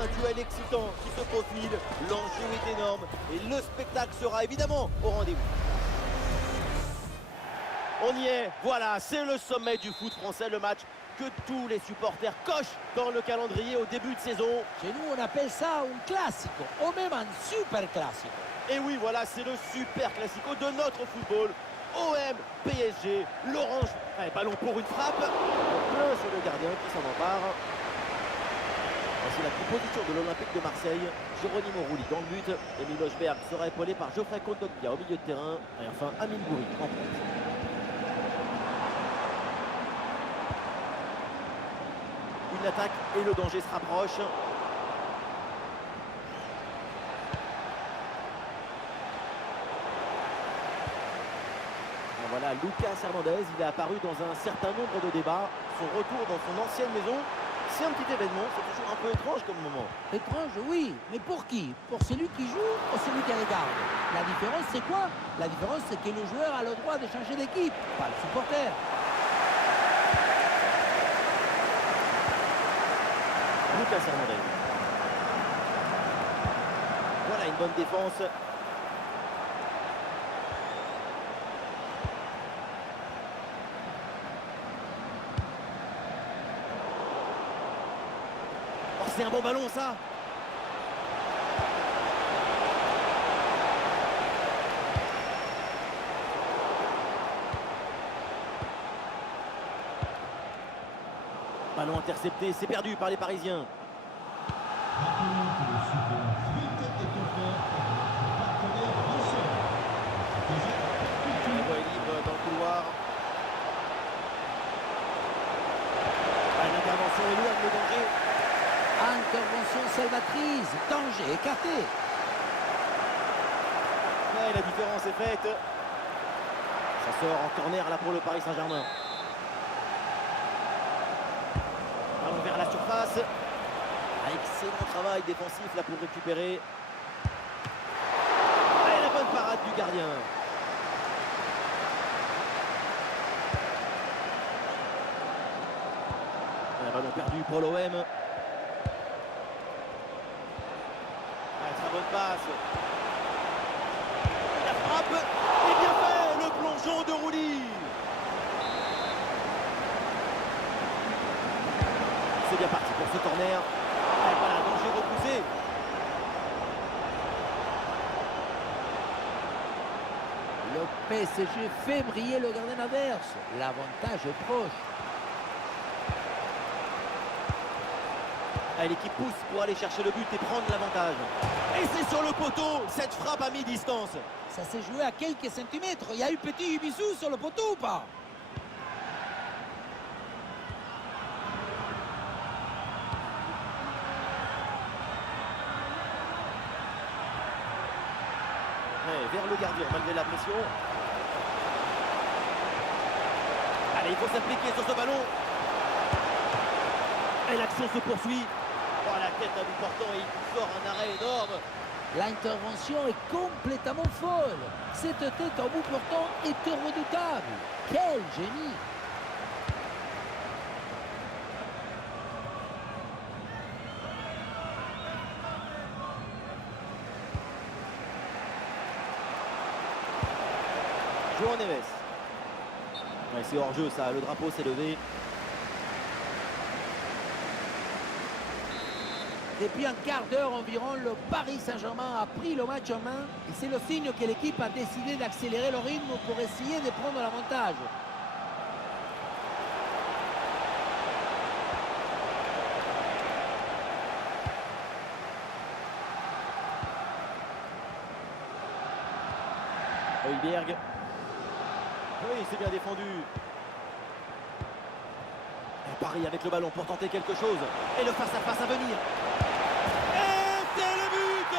un duel excitant qui se profile, l'enjeu est énorme et le spectacle sera évidemment au rendez-vous. On y est, voilà, c'est le sommet du foot français, le match que tous les supporters cochent dans le calendrier au début de saison. Chez nous, on appelle ça un classico, ou même un super classico. Et oui, voilà, c'est le super classico de notre football. OM, PSG, l'orange, allez, ballon pour une frappe, plein sur le gardien qui s'en empare. Voici la composition de l'Olympique de Marseille. Geronimo Rulli dans le but, Emile Lochberg sera épaulé par Geoffrey Kondogbia au milieu de terrain, et enfin Amine Gouiri en pointe. Une attaque et le danger se rapproche. Et voilà, Lucas Hernandez, il est apparu dans un certain nombre de débats. Son retour dans son ancienne maison, c'est un petit événement, c'est toujours un peu étrange comme moment. Étrange, oui, mais pour qui? Pour celui qui joue ou celui qui regarde? La différence, c'est quoi? La différence, c'est que le joueur a le droit de changer d'équipe, pas le supporter. Lucas Hernandez. Voilà une bonne défense. Oh, c'est un bon ballon ça. Ballon intercepté, c'est perdu par les Parisiens. La voie est libre dans le couloir. L'intervention éloigne le danger. Intervention salvatrice, danger écarté. Ouais, la différence est faite. Ça sort en corner là pour le Paris Saint-Germain. Ballon vers la surface. Excellent travail défensif là pour récupérer. Et la bonne parade du gardien. Un ballon perdu pour l'OM. Très bonne passe. La frappe est bien fait, le plongeon de Rulli. C'est bien parti pour ce corner. Et voilà, danger repoussé. Le PSG fait briller le gardien adverse. L'avantage est proche. L'équipe pousse pour aller chercher le but et prendre l'avantage. Et c'est sur le poteau, cette frappe à mi-distance. Ça s'est joué à quelques centimètres. Il y a eu petit bisou sur le poteau ou pas? Vers le gardien, malgré la pression. Allez, il faut s'appliquer sur ce ballon. Et l'action se poursuit. Oh, la tête à bout portant et il sort un arrêt énorme. L'intervention est complètement folle. Cette tête en bout portant est redoutable. Quel génie! João Neves. Ouais, c'est hors jeu ça, le drapeau s'est levé. Depuis un quart d'heure environ, le Paris Saint-Germain a pris le match en main et c'est le signe que l'équipe a décidé d'accélérer le rythme pour essayer de prendre l'avantage. Højbjerg. Oui, c'est bien défendu. Et Paris avec le ballon pour tenter quelque chose. Et le face-à-face à venir. Et c'est le but!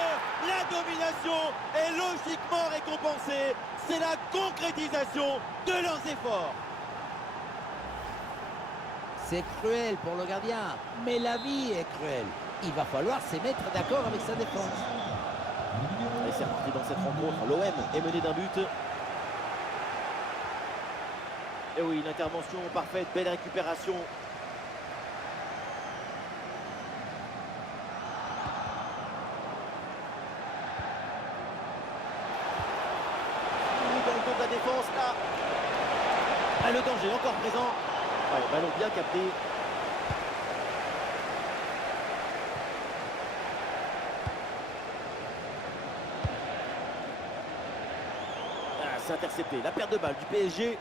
La domination est logiquement récompensée. C'est la concrétisation de leurs efforts. C'est cruel pour le gardien, mais la vie est cruelle. Il va falloir se mettre d'accord avec sa défense. Et c'est reparti dans cette rencontre. L'OM est mené d'un but. Et oui, l'intervention parfaite, belle récupération. Ah, le danger encore présent. Ouais, ballon bien capté. Ah, c'est intercepté. La perte de balle du PSG.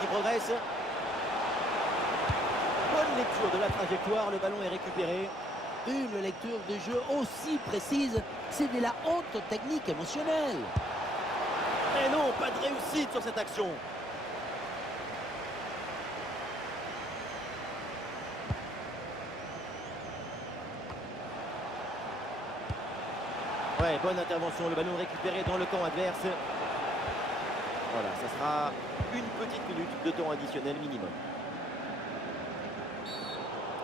Qui progresse. Bonne lecture de la trajectoire, le ballon est récupéré. Une lecture de jeu aussi précise, c'est de la haute technique émotionnelle. Mais non, pas de réussite sur cette action. Ouais, bonne intervention, le ballon récupéré dans le camp adverse. Voilà, ça sera une petite minute de temps additionnel minimum.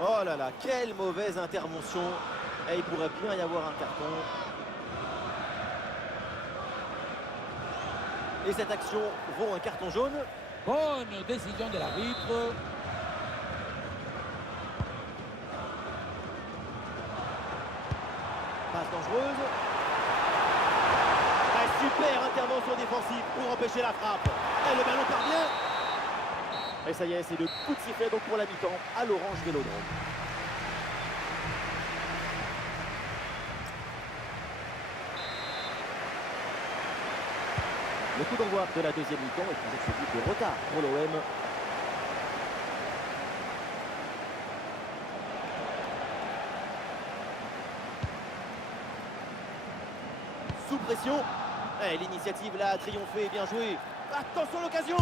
Oh là là, quelle mauvaise intervention. Et il pourrait bien y avoir un carton. Et cette action vaut un carton jaune. Bonne décision de l'arbitre. Passe dangereuse. Super intervention défensive pour empêcher la frappe. Et le ballon parvient. Et ça y est, c'est le coup de sifflet donc pour la mi-temps à l'Orange Vélodrome. Le coup d'envoi de la deuxième mi-temps est toujours celui de retard pour l'OM. Sous pression. L'initiative là a triomphé, bien joué. Attention l'occasion.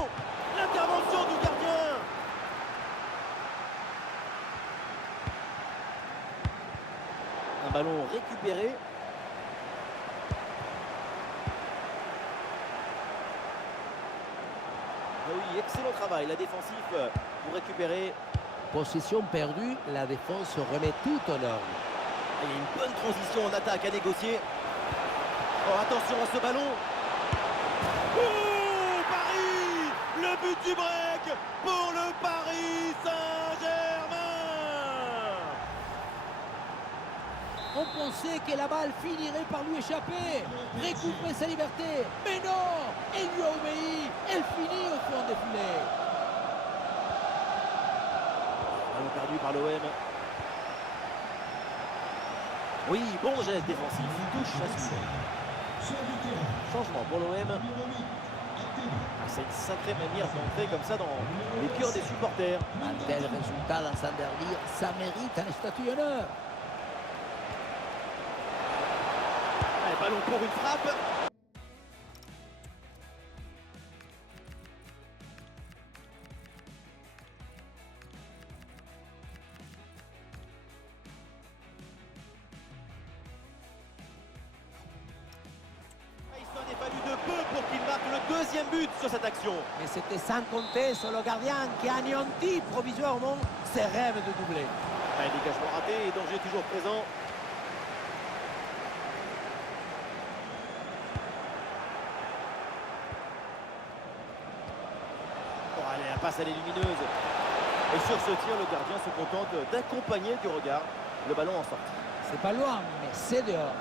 L'intervention du gardien. Un ballon récupéré. Ah oui, excellent travail, la défensive pour récupérer. Possession perdue, la défense remet tout en ordre. Il y a une bonne transition en attaque à négocier. Oh, attention à ce ballon. Oh, Paris! Le but du break pour le Paris Saint-Germain. On pensait que la balle finirait par lui échapper, récupérer sa liberté. Mais non, elle lui a obéi. Elle finit au fond des filets. Ballon perdu par l'OM. Oui, bon geste défensif. Touche à suivre. Changement pour l'OM. C'est une sacrée manière d'entrer comme ça dans les cœurs des supporters. Un tel résultat dans un derby, ça mérite un statut d'honneur. Ballon pour une frappe. Il s'en est fallu de peu pour qu'il marque le deuxième but sur cette action. Mais c'était sans compter sur le gardien qui a anéanti provisoirement ses rêves de doubler. Dégagement raté et danger toujours présent. Allez, la passe elle est lumineuse. Et sur ce tir, le gardien se contente d'accompagner du regard le ballon en sortie. C'est pas loin, mais c'est dehors.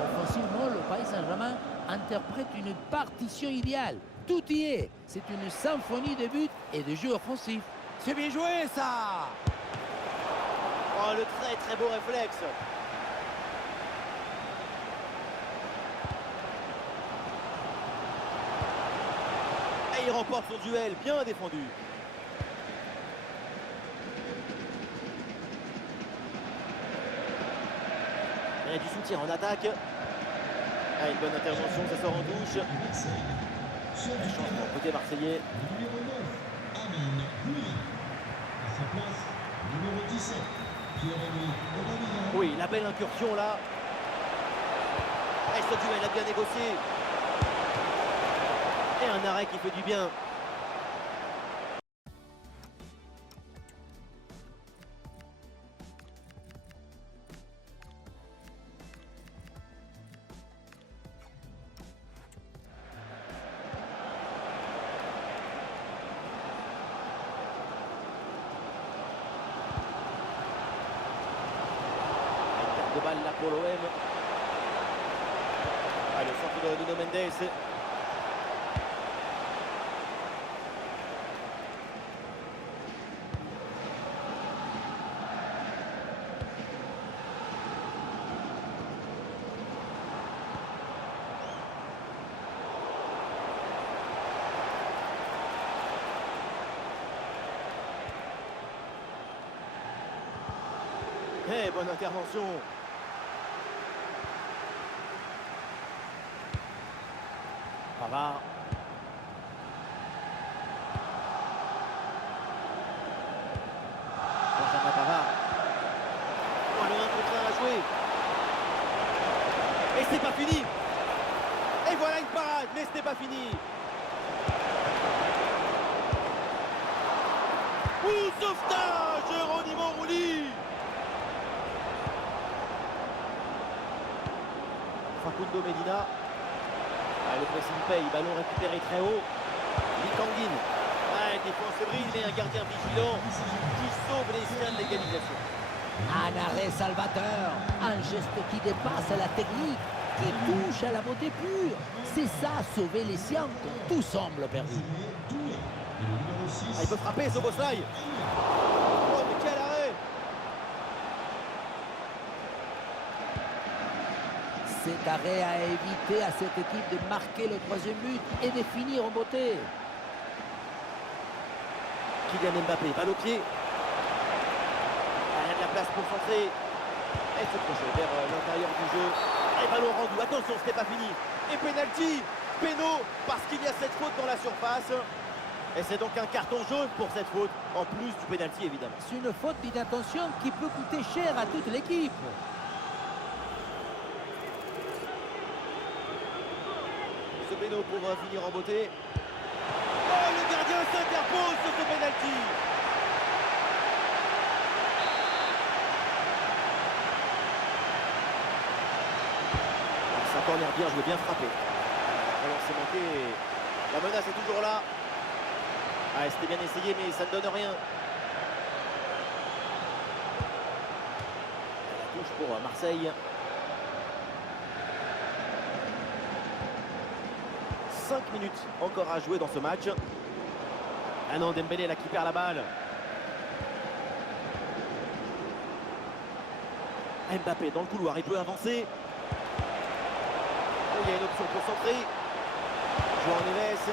Offensivement, le Paris Saint-Germain interprète une partition idéale. Tout y est. C'est une symphonie de buts et de jeux offensifs. C'est bien joué, ça! Oh, le très très beau réflexe. Et il remporte son duel, bien défendu. Et du soutien en attaque. Ah, une bonne intervention, ça sort en touche. Changement côté marseillais. Oui, la belle incursion là. Et ce duel a bien négocié. Et un arrêt qui fait du bien. balle là pour l'OM. Ah, le centre de Nuno Mendes. Eh, bonne intervention. Pavard. Benjamin Pavard. Oh, le 1 contre 1 à jouer. Et c'est pas fini. Et voilà une parade, mais ce n'est pas fini. Ouh, sauvetage, Geronimo Rulli. Facundo Medina. Ah, le pressing paye, ballon récupéré très haut. Likanguin. Ah, défense fébrile, mais un gardien vigilant qui sauve les siens de l'égalisation. Un arrêt salvateur, un geste qui dépasse la technique, qui touche à la beauté pure. C'est ça, sauver les siens quand tout semble perdu. Ah, il peut frapper, Szoboszlai. Oh, mais quel arrêt! Cet arrêt a évité à cette équipe de marquer le troisième but et de finir en beauté. Kylian Mbappé, balle au pied. Il y a de la place pour centrer. Elle se projette vers l'intérieur du jeu. Et ballon rendu. Attention, ce n'est pas fini. Et penalty. Péno, parce qu'il y a cette faute dans la surface. Et c'est donc un carton jaune pour cette faute, en plus du penalty évidemment. C'est une faute d'inattention qui peut coûter cher à toute l'équipe. Ce péno pour finir en beauté. Oh, le gardien s'interpose sur ce penalty. C'est un corner bien joué, bien frappé. Alors c'est manqué. La menace est toujours là. Ah, c'était bien essayé, mais ça ne donne rien. La touche pour Marseille. 5 minutes encore à jouer dans ce match. Ah non, Dembélé là qui perd la balle. Mbappé dans le couloir, il peut avancer. Oh, il y a une option pour centrer. João Neves.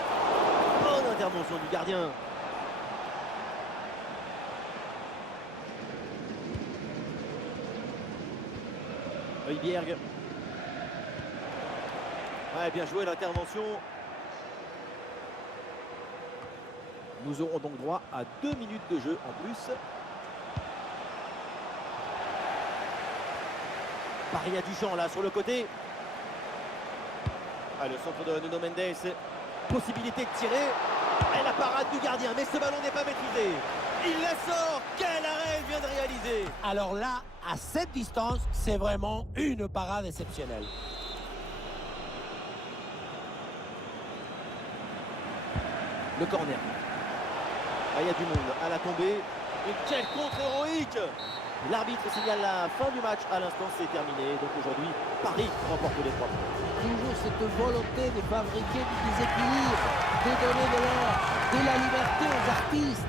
Bonne intervention du gardien. Højbjerg. Ouais, bien joué l'intervention. Nous aurons donc droit à 2 minutes de jeu en plus. Paris a du champ là sur le côté. Ah, le centre de Nuno Mendes. Possibilité de tirer. Et la parade du gardien, mais ce ballon n'est pas maîtrisé. Il la sort. Quel arrêt il vient de réaliser. Alors là, à cette distance, c'est vraiment une parade exceptionnelle. Le corner. Ah, il y a du monde à la tombée. Et quel contre héroïque. L'arbitre signale la fin du match. À l'instant, c'est terminé. Donc aujourd'hui, Paris remporte les 3 points. Toujours cette volonté de fabriquer du déséquilibre, de donner de l'air, de la liberté aux artistes.